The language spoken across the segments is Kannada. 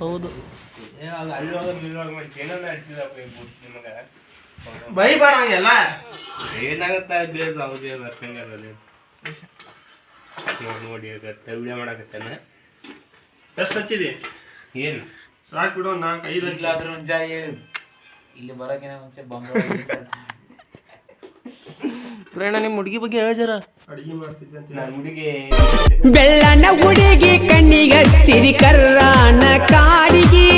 ಹೌದು ಬೈಬೇಡ ಹಂಗೆಲ್ಲ ಏನಾಗತ್ತ ನೋಡಿ ವಿಡಿಯೋ ಮಾಡಕತ್ತಾನೆ. ಎಷ್ಟು ಹಚ್ಚಿದಿ? ಏನು ಸಾಕು ಬಿಡು, 4-5 ಅದ್ರ ಮುಂಚೆ ಇಲ್ಲಿ ಬರೋಕಿನ ಮುಂಚೆ ಪ್ರೇರಣ ನಿಮ್ಮ ಹುಡುಗಿ ಬಗ್ಗೆ ಹೇಳಜಾರ. ಅಡಿಗೆ ಮಾಡ್ತಿದ್ದೆ ಅಂತ ನಾನು ಹುಡುಗಿ ಬೆಳ್ಳನ ಹುಡುಗಿ ಕಣ್ಣಿಗೆ ಹಚ್ಚಿರಿ ಕರ್ರಾನ ಕಾಡಿಗಿ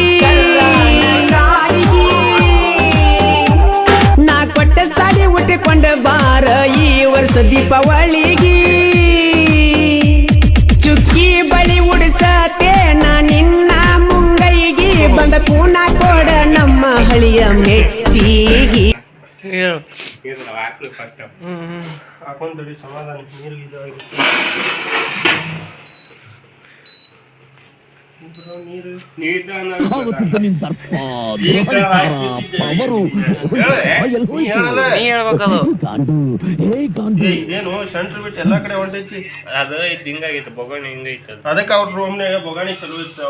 ನಾ ಕೊಟ್ಟ ಸಾಡಿ ಉಟ್ಟಿಕೊಂಡ ಬಾರ ಈ ವರ್ಷ ದೀಪಾವಳಿಗಿ ಚುಕ್ಕಿ ಬಳಿ ಉಡಿಸತೆ ನಾ ನಿನ್ನ ಮುಂಗೈಗಿ ಬಂದ ಕೂನ ಕೊಡ ನಮ್ಮ ಹಳಿಯ ಮೆಟ್ಟಿಗಿ. ಫಸ್ಟ್ ಹಾಕೊಂಡ್ರಿ ಸಮಾಧಾನ. ನೀರು ಇದೇನು ಸೆಂಟ್ರ್ ಬಿಟ್ಟು ಎಲ್ಲಾ ಕಡೆ ಹೊಂಟೈತಿ. ಅದು ಹಿಂಗಾಗಿತ್ತು ಬೊಗಣಿ ಹಿಂಗೈತೆ. ಅದಕ್ಕೆ ಅವ್ರ ರೂಮ್ನಾಗ ಬೊಗಾಣಿ ಚಲೋ ಇತ್ತು.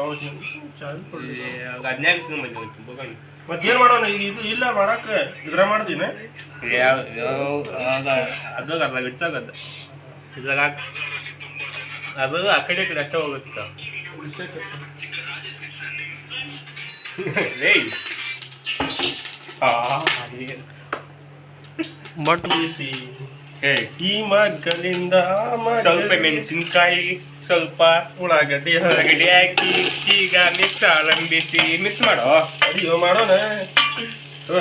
ಅದ್ನ್ಯಾಗ ಸಿಗಂಬ ಬೊಗಣಿ ಮತ್ತೇನ್ ಮಾಡೋಣ ಈಗ? ಇದು ಇಲ್ಲ ಮಾಡಕ್ ಇದ್ರ ಮಾಡ್ತೀನಿ. ಅದು ಅರ್ಧ ಇಡ್ಸಾಗದ ಇದ್ರಾಗ ಅದು ಆ ಕಡೆ ಕಡೆ ಅಷ್ಟೇ ಹೋಗುತ್ತ. ಬಟ್ ಈ ಮಗ್ಗಲಿಂದ ಸ್ವಲ್ಪ ಮೆಣಸಿನ್ಕಾಯಿ ಸ್ವಲ್ಪ ಉಳ್ಳಾಗಡ್ಡಿ ಹಾಕಿ ಈಗ ಮಿಕ್ಸ್ ಆರಂಭಿಸಿ ಮಿಕ್ಸ್ ಮಾಡೋ. ಅಯ್ಯೋ ಮಾಡೋಣ.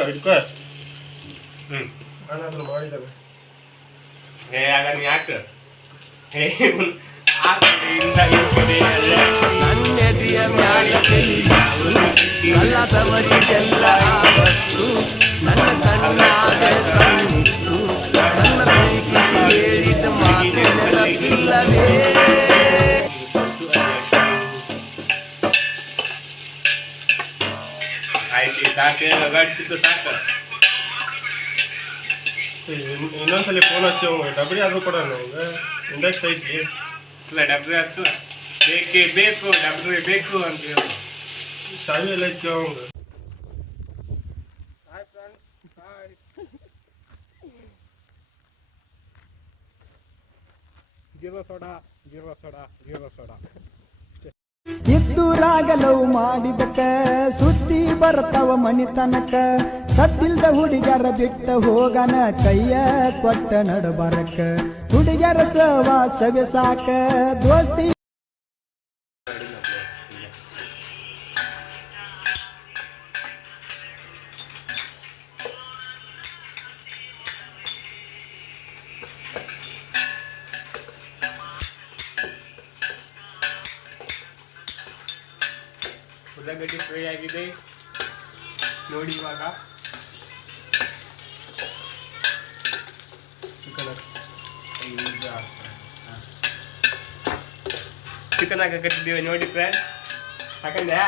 ಹಿಡ್ಕೊ. ನಾನಾದ್ರೂ ಮಾಡಿದಾಗ ಆಗ ನೀ ಯಾಕೆ ಆಯ್ತು ಸಾಕು ಗಡ್ಸಿದ್ದು ಸಾಕು. ಇನ್ನೊಂದ್ಸಲಿ ಫೋನ್ ಹಚ್ಚಿ ಡಬ್ರಿ ಆದ್ರೂ ಕೊಡೋಣ. ಇಂಡಕ್ಟ್ ಐತಿ. ಇಲ್ಲ ಡಬ್ರಿ ಹಚ್ಚು ಬೇಕೇ ಬೇಕು ಡಬ್ರಿ ಬೇಕು ಅಂತ ಹೇಳಿ ಚಾವಿ ಎಲ್ಲ ಹಚ್ಚಿ ಅವಂಗ. ಜೀರೋ ಸೋಡಾ ಇದ್ದೂರಾಗಲವು ಮಾಡಿದಕ ಸುದ್ದಿ ಬರ್ತಾವ ಮನಿತನಕ ಸತ್ತಿಲ್ದ ಹುಡುಗರ ಬಿಟ್ಟ ಹೋಗನ ಕೈಯ ಕೊಟ್ಟ ನಡಬರಕ ಹುಡುಗರ ಸವಾಸವೆ ಸಾಕ ದೋಸ್ತಿ. ಉಳ್ಳಾಗಡ್ಡಿ ಫ್ರೈ ಆಗಿದೆ ನೋಡಿ. ಇವಾಗ ಚಿಕನ್ ಹಾಕಕತ್ತಿದ್ದೀವಿ ನೋಡಿ ಫ್ರೆಂಡ್ಸ್. ಹಾಕಂದ್ಯಾ?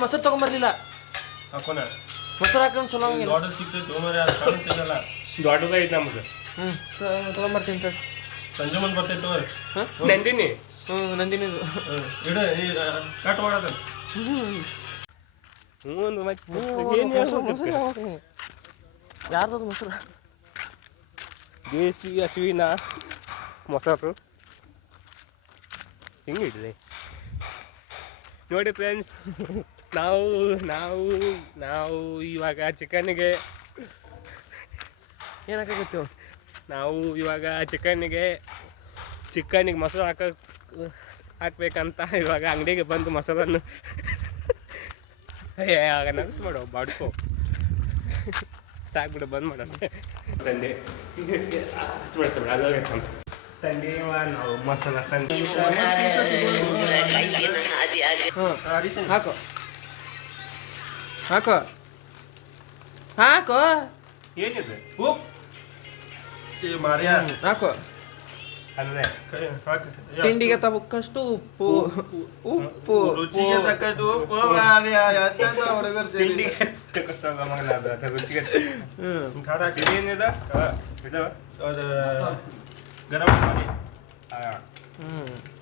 ಮೊಸರು ತಗೊಂಬರ್ಲಿಲ್ಲ. ಹಾಕೋಣ. ಮೊಸರು ಹಾಕೊಂಡು ಚಲೋ ಹಂಗಿಲ್ಲ. ದೊಡ್ಡ ಸಿಗ್ತೈತಿ ಸಣ್ಣ ಸಿಗಲ್ಲ. ದೊಡ್ಡದೈತೆ ನಮ್ದು. ತಗೊಂಬರ್ತೀನಿ ತಡಿ. ಸಂಜೆ ಮುಂದೆ ಬರ್ತೈತೆ ತಗೋರಿ. ನಂದಿನಿ ನಂದಿನಿ ಇಡು ಕಟ್ ಮಾಡೋದ. ಯಾರ್ದದು ಮೊಸರು? ದೇಸಿ ಹಸುವಿನ ಮೊಸರು ಹಿಂಗಿಡ್ಲಿ ನೋಡಿ ಫ್ರೆಂಡ್ಸ್. ನಾವು ಇವಾಗ ಚಿಕನ್ನಿಗೆ ಏನಾಗತ್ತೇವ? ನಾವು ಇವಾಗ ಚಿಕನ್ನಿಗೆ ಮೊಸರು ಹಾಕ್ಬೇಕಂತ ಇವಾಗ ಅಂಗಡಿಗೆ ಬಂದು ಮೊಸರನ್ನು ಆಗ ನಗಸ್ ಮಾಡೋ ಬಾಡ್ಕೋ ಸಾಕ್ಬಿಡು ಬಂದ್ ಮಾಡಷ್ಟೇ. ತಂದೆ ತಂದೆ ನಾವು ಮಸಾಲ ತಂದೆ ಹಾಕೋ ಹಾಕೋ ಹಾಕೋ. ಏನಿದೆ ಮಾರ್ಯಾ ಹಾಕೋ. ಅಲ್ಲೇ ತಿಂಡಿಗೆ ತಕ್ಕಷ್ಟು ಉಪ್ಪು ರುಚಿಗೆ ತಕ್ಕಷ್ಟು ಉಪ್ಪು ಮಾರ್ಯಾ. ತಿಂಡಿಗೆ ರುಚಿಗೆ ಖಾರ ಏನಿದೆ ಇದು ಅದು ಗರಂ ಮಸಾಲೆ.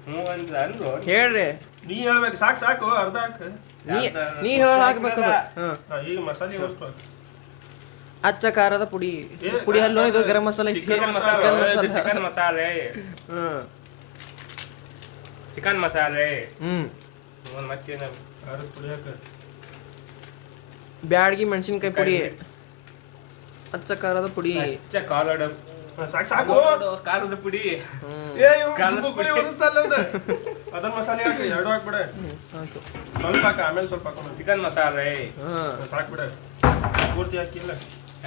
ಹ್ಞೂ ಅಂತ ಅಂದ್ರು ಹೇಳ್ರಿ. ನೀ ಹೇಳ್ಬೇಕು. ಸಾಕು ಸಾಕು, ಅರ್ಧ ಹಾಕು. ನೀ ಹೇಳಿ ಹಾಕ್ಬೇಕದು. ಈಗ ಮಸಾಲೆ ಅಷ್ಟು ಹಾಕು. ಅಚ್ಚ ಖಾರದ ಪುಡಿ ಪುಡಿ ಅಲ್ಲೋ ಇದು ಗರಂ ಮಸಾಲ ಐತಿ. ಚಿಕನ್ ಮಸಾಲೆ ಚಿಕನ್ ಮಸಾಲೆ ಮತ್ತೇನ ಖಾರದ ಪುಡಿ ಹಾಕ. ಬ್ಯಾಡಗಿ ಮೆಣಸಿನ್ಕಾಯಿ ಪುಡಿ, ಅಚ್ಚ ಖಾರದ ಪುಡಿ, ಸಾಕು ಸಾಕು, ಖಾರದ ಪುಡಿ. ಅದನ್ನ ಮಸಾಲೆ ಹಾಕಿ, ಎರಡು ಹಾಕ್ಬಿಡ. ಸ್ವಲ್ಪ ಹಾಕ, ಆಮೇಲೆ ಸ್ವಲ್ಪ ಹಾಕೋಣ. ಚಿಕನ್ ಮಸಾಲೆ ಸಾಕ್ಬಿಡ, ಪೂರ್ತಿ ಹಾಕಿಲ್ಲ.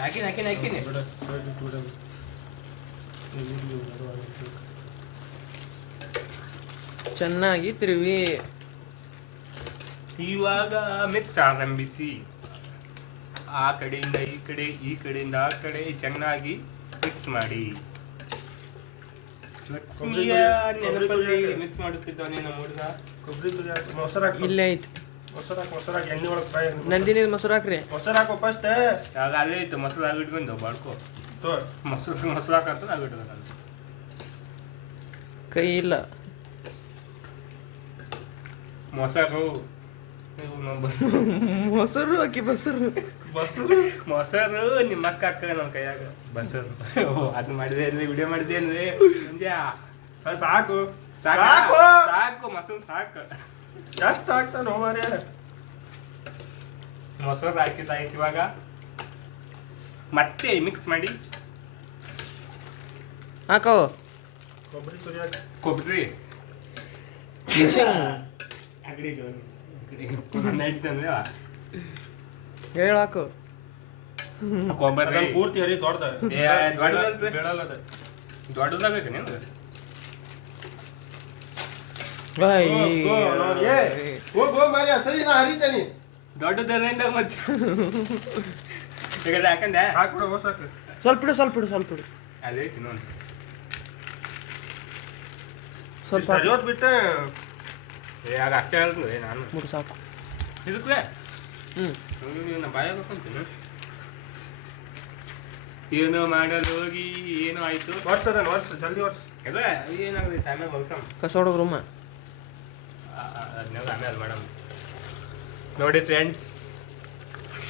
ಹಾಕಿನಿ ಬಿಡ ಬಿಡ. ಚೆನ್ನಾಗಿ ತಿರುವಿ. ಇವಾಗ ಮಿಕ್ಸ್ ಆರಂಭಿಸಿ. ಆ ಕಡೆಯಿಂದ ಈ ಕಡೆ, ಈ ಕಡೆಯಿಂದ ಆ ಕಡೆ ಚೆನ್ನಾಗಿ ಮಿಕ್ಸ್ ಮಾಡಿ. ಲಕ್ಷ್ಮಿಯ ನೆನಪಲ್ಲಿ ಮಿಕ್ಸ್ ಮಾಡುತ್ತಿದ್ದಾನೆ ನಮ್ಮ ಹುಡುಗ. ಕೊಬ್ಬರಿ ತುರಿ ಹಾಕಿ, ಮೊಸರು ಹಾಕಿ. ಇಲ್ಲೇ ಐತಿ ಮೊಸರು ಹಾಕಿ, ಮೊಸರು ಹಾಕಿ, ಎಣ್ಣೆ ಒಳಗೆ ಫ್ರೈ. ನಂದಿನಿ ಮೊಸರು ಹಾಕ್ರಿ. ಮೊಸರು ಹಾಕೋ ಫಸ್ಟ್. ಆಗ ಅಲ್ಲೇ ಇತ್ತು ಮೊಸರು ಆಗಿಟ್ಕೊಂಡು ಬಾಡ್ಕೊ. ಮೊಸರು ಹಾಕಂತ ಆಗಿಟ್ಕೊಂಡು ಕೈ ಇಲ್ಲ. ಮೊಸರು ಮೊಸರು ಹಾಕಿ ಬಸರು ಮೊಸರು ನಿಮ್ಮ ಅಕ್ಕ ಅಕ್ಕ ನನ್ನ ಕೈಯಾಗ ಬಸರು. ಅದು ಮಾಡಿದೆ ಅಂದ್ರೆ ವಿಡಿಯೋ ಮಾಡಿದೆ ಅಂದ್ರೆ ಸಾಕು ಸಾಕು ಸಾಕು ಮೊಸರು ಸಾಕು. ಎಷ್ಟು ಹಾಕ್ತಾನೋ ಮಾರ್ಯ. ಮೊಸರು ಹಾಕಿದ್ದಾಯ್ತು. ಇವಾಗ ಮತ್ತೆ ಮಿಕ್ಸ್ ಮಾಡಿ ಹಾಕೋ ಕೊಬ್ಬರಿ ತುರಿ ಹಾಕಿ. ಕೊಬ್ಬರಿ ಹೇಳಾಕು. ಕೊಬ್ಬರಿ ಪೂರ್ತಿ ಹರಿ ದೊಡ್ಡದ ದೊಡ್ಡದಾಗಬೇಕು ನೀನು. ಹೋಗೋ ಮಾರ್ಯ, ಸರಿ ನಾ ಹರಿತೇನೆ. ದೊಡ್ಡದಲ್ಲಿಂದ ಮತ್ತೆ ಹಾಕಂದೆ ಹಾಕ್ಬಿಡ, ಹೊಸ ಹಾಕು. ಸ್ವಲ್ಪ ಇಡು ಸ್ವಲ್ಪ ಇಡು ಸ್ವಲ್ಪ ಇಡು. ಅದೇ ತಿನ್ನೋನು ಸ್ವಲ್ಪ ಹರಿಯೋದು ಬಿಟ್ಟೆ. ಆಗ ಅಷ್ಟೇ ಹೇಳ್ತೀನಿ ನಾನು. ಮುಡು ಸಾಕು. ಇದಕ್ಕೆ ನಾ ಬಾಯಾಗ ಹಾಕೊಂತೀನಿ. ಏನೋ ಮಾಡಲು ಹೋಗಿ ಏನೋ ಆಯ್ತು. ವರ್ಷದ ವರ್ಷ ಜಲ್ದಿ ವರ್ಷ ಎಲ್ಲ ಏನಾಗುತ್ತೆ ಆಮೇಲೆ ಹೊಲ್ಸಮ್ ಕಸ ಹೊಡೋದು ರೂಮ. ಅದನ್ನೆಲ್ಲ ಆಮೇಲೆ ಮೇಡಮ್ ನೋಡಿ ಫ್ರೆಂಡ್ಸ್.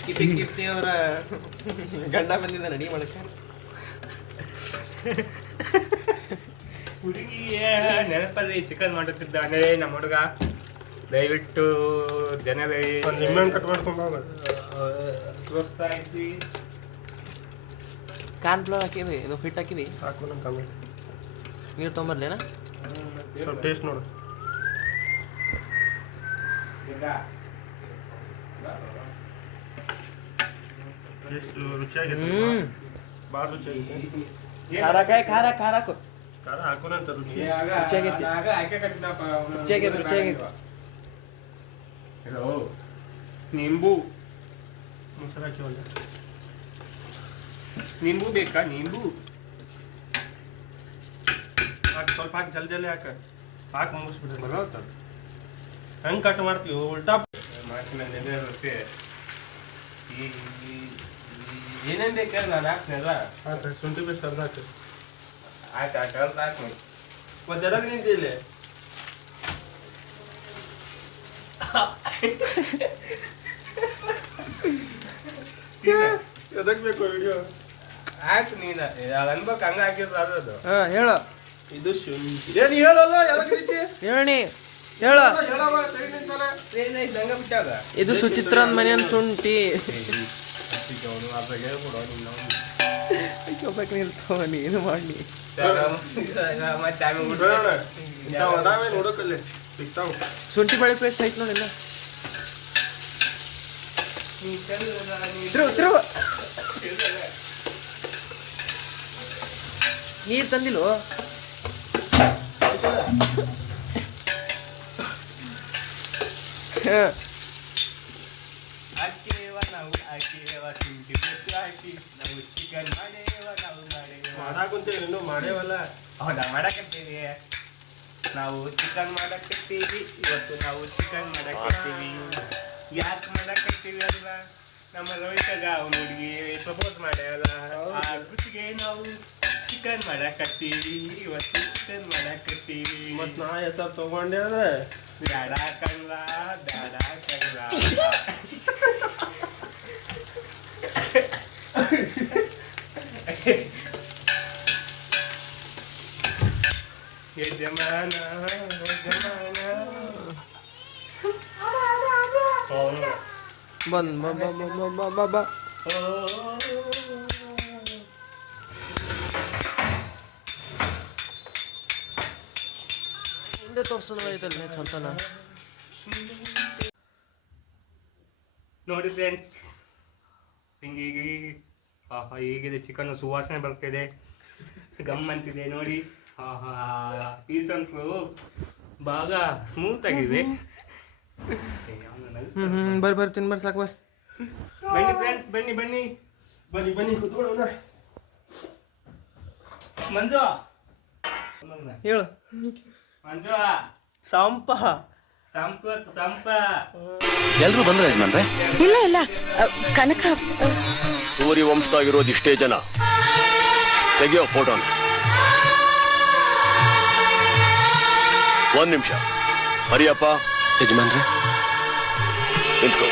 ಕೀರ್ತಿ ಅವರ ಗಂಡ ಬಂದಿದ್ದ ನಡಿ ಮಾಡಕ್ಕೆ. ಹುಡುಗಿಯ ನೆನಪಲ್ಲಿ ಚಿಕನ್ ಮಾಡುತ್ತಿದ್ದಾನೆ ನಮ್ಮ ಹುಡುಗ. ದಯವಿಟ್ಟು ಜನರೇ ನಿಮ್ಮನ್ನು ಕಟ್ ಮಾಡ್ಕೊಂಡು ಪ್ರೋತ್ಸಾಹಿಸಿ. ಕಾರ್ನ್ ಫ್ಲೋರ್ ಹಾಕಿದಿ, ಇದು ಹಿಟ್ಟು ಹಾಕಿದಿ. ಹಾಕು. ನಮ್ಮ ಕಮ್ಮಿ ನೀರು ತೊಗೊಂಬರ್ಲೇನಾ? ಸ್ವಲ್ಪ ಟೇಸ್ಟ್ ನೋಡು. ಟೇಸ್ಟ್ ರುಚಿಯಾಗಿದೆ, ಭಾಳ ರುಚಿಯಾಗಿದೆ. ಖಾರ ಕಾಯಿ ಖಾರ ಖಾರ ಹಾಕು. ಖಾರ ಹಾಕೋಣಂತ ರುಚಿ. ರುಚಿಯಾಗೈತಿ. ರುಚಿಯಾಗೈತಿ ರುಚಿಯಾಗೈತಿ. ನಿಂಬು ಮೊಸರು ಹಾಕಿ ಒಂದು ನಿಂಬು ಬೇಕಾ? ನಿಂಬು ಹಾಕಿ, ಸ್ವಲ್ಪ ಹಾಕಿ, ಜಲ್ದಿ ಜಲ್ದಿ ಹಾಕ. ಹಾಕಿ ಮುಗಿಸ್ಬಿಡ್ರಿ. ಬರೋದು ಹೆಂಗೆ ಕಟ್ ಮಾಡ್ತೀವಿ ಉಲ್ಟಾ ಮಾಡ್ತೀನಿ. ಇರುತ್ತೆ ಏನೇನು ಬೇಕಾದ್ರೆ ನಾನು ಹಾಕ್ತೀನಲ್ಲ. ಹಾಕ, ಶುಂಠಿ ಪೇಸ್ಟ್ ಅರ್ಧ ಹಾಕಿ. ಆಯ್ತು ಆಯ್ತು ಅರ್ಧ ಹಾಕಿ. ಒಂದು ಎದಾಗ ನಿಂತಿ ಇಲ್ಲಿ. ಎದಕ್ ಬೇಕು ವಿಡಿಯೋ? ಆಯ್ತು ನೀನು ಅನ್ಬೇಕು ಹಂಗ ಹಾಕಿದ್ರು ಅದು. ಹೇಳು. ಇದು ಶುಂಠಿ. ಏನು ಹೇಳಲ್ಲ, ಎದಕ್ ನಿಂತಿ? ಹೇಳಿ ಹೇಳ. ಹೇಳವ, ಸೈಡ್ ನಿಂತಲ್ಲ. ಹಂಗ ಬಿಟ್ಟಾಗ ಇದು ಸುಚಿತ್ರನ್ ಮನೆಯನ್ ಶುಂಠಿ. ಒಬ್ಬಕ್ಕೆ ನಿಲ್ತಾವ, ನೀನು ಮಾಡಿ. ಮತ್ತೆ ಆಮೇಲೆ ಬಿಡೋಣ. ಇಂಥವು ಅದಾವೆ ನೋಡೋಕಲ್ಲಿ ಸಿಗ್ತಾವು. ಶುಂಠಿ ಬೆಳೆ ಪೇಸ್ಟ್ ಐತ್ ನೋಡಿಲ್ಲ. ನೀರು ತಂದಿಲ್ವೋ? ಮಾಡಾಕುಂತೇವೆ, ಇನ್ನೂ ಮಾಡೇವಲ್ಲ. ಹೌದಾ, ಮಾಡಕತ್ತೀವಿ ನಾವು. ಚಿಕನ್ ಮಾಡಕತ್ತೀವಿ ಇವತ್ತು. ನಾವು ಚಿಕನ್ ಮಾಡಕತ್ತೀವಿ. ಯಾಕೆ ಮಾಡಕತ್ತೀವಿ ಅಲ್ಲ, ನಮ್ಮ ರೋಹಿತಾಗ ಅವ್ನ ಹುಡುಗಿ ಪ್ರಪೋಸ್ ಮಾಡ್ಯಾವಲ್ಲ, ಆ ಖುಷಿಗೆ ನಾವು ಚಿಕನ್ ಮಾಡಕತ್ತೀವಿ ಇವತ್ತು ಚಿಕನ್ ಮಾಡಕತ್ತೀವಿ ಮತ್ ನಾ ಹೆಸರು ತಗೊಂಡೆ ಅಂದ್ರೆ ಬ್ಯಾಡ ಕಣ್ಲ ಬ್ಯಾಡ ಕಣ್ಲ ಯಜಮಾನ ಯಜಮಾನ ಬಂದ್ ಬಾ ಹಿಂದೆ ತೋರ್ಸೋದೈತಲ್ಲ ಚಲ್ತನ. ನೋಡಿ ಫ್ರೆಂಡ್ಸ್ ಹಿಂಗೆ ಹೀಗಿದೆ ಚಿಕನ್ ಸುವಾಸನೆ ಬರ್ತಿದೆ ಗಮ್ ಅಂತಿದೆ ನೋಡಿ. ಪೀಸ್ ಅಂತೂ ಭಾಗ ಸ್ಮೂತ್ ಆಗಿದೆ. ಬರ್ರಿ ತಿನ್ಬರ್ ಸಾಕು ಬರ್ರಿ. ಬನ್ನಿ ಫ್ರೆಂಡ್ಸ್ ಬನ್ನಿ ಬನ್ನಿ ಬನ್ನಿ ಬನ್ನಿ ಕುತ್ಕೊಳ್ಳೋಣ. ಮಂಜು ಹೇಳು. ಮಂಜು ಸಂಪ ಸಂಪ ಎಲ್ರು ಬಂದ್ರೆ ಯಜಮಾನ್ರೆ? ಇಲ್ಲ ಇಲ್ಲ ಕನಕ ಸೂರ್ಯ ವಂಶದಾಗಿರೋದು ಇಷ್ಟೇ ಜನ. ತೆಗಿಯೋ ಫೋಟೋನ. ಒಂದ್ ನಿಮಿಷ. ಹರಿಯಪ್ಪ ಯಜಮಾನ್ರೆ ನಿಂತ್ಕೋ.